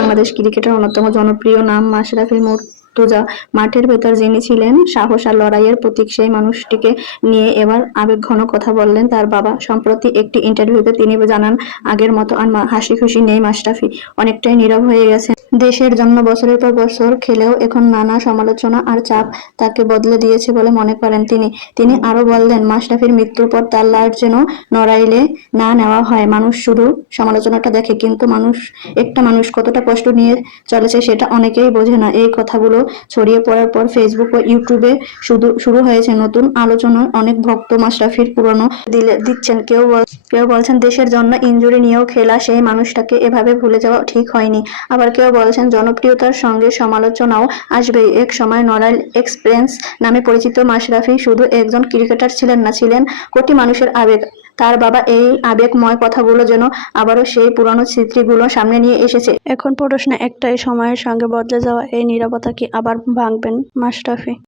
বাংলাদেশ ক্রিকেটের অন্যতম জনপ্রিয় নাম মাশরাফি মুর্তজা। মাঠের ভেতর যিনি ছিলেন সাহস আর লড়াইয়ের প্রতীক, সেই মানুষটিকে নিয়ে এবার আবেগঘন কথা বললেন তার বাবা। সম্প্রতি একটি ইন্টারভিউতে তিনি জানান, আগের মতো আর হাসি খুশি নেই মাশরাফি, অনেকটাই নীরব হয়ে গেছেন। দেশের জন্য বছরের পর বছর খেলেও এখন নানা সমালোচনা আর চাপ তাকে বদলে দিয়েছে বলে মনে করেন তিনি। তিনি আরো বললেন, মাশরাফির মৃত্যুর পর তার লাশ যেন নড়াইলে না নেওয়া হয়। মানুষ শুধু সমালোচনাটা দেখে, কিন্তু একটা মানুষ কতটা কষ্ট নিয়ে চলেছে সেটা অনেকেই বোঝে না। এই কথাগুলো ছড়িয়ে পড়ার পর ফেসবুক ও ইউটিউবে শুরু হয়েছে নতুন আলোচনা। অনেক ভক্ত মাশরাফির পুরনো দিচ্ছেন, কেউ বলছেন দেশের জন্য ইনজুরি নিয়েও খেলা সেই মানুষটাকে এভাবে ভুলে যাওয়া ঠিক হয়নি। আবার কেউ বলছেন জনপ্রিয়তার সঙ্গে সমালোচনাও আসবেই। এক সময় নড়াইল এক্সপ্রেস নামে পরিচিত মাশরাফি শুধু একজন ক্রিকেটার ছিলেন না, ছিলেন কোটি মানুষের আবেগ। তার বাবা এই আবেগময় কথাগুলো যেন আবারও সেই পুরনো স্মৃতিগুলো সামনে নিয়ে এসেছে। এখন প্রশ্ন একটাই, সময়ের সঙ্গে বদলে যাওয়া এই নীরবতা কি আবার ভাঙবেন মাশরাফি?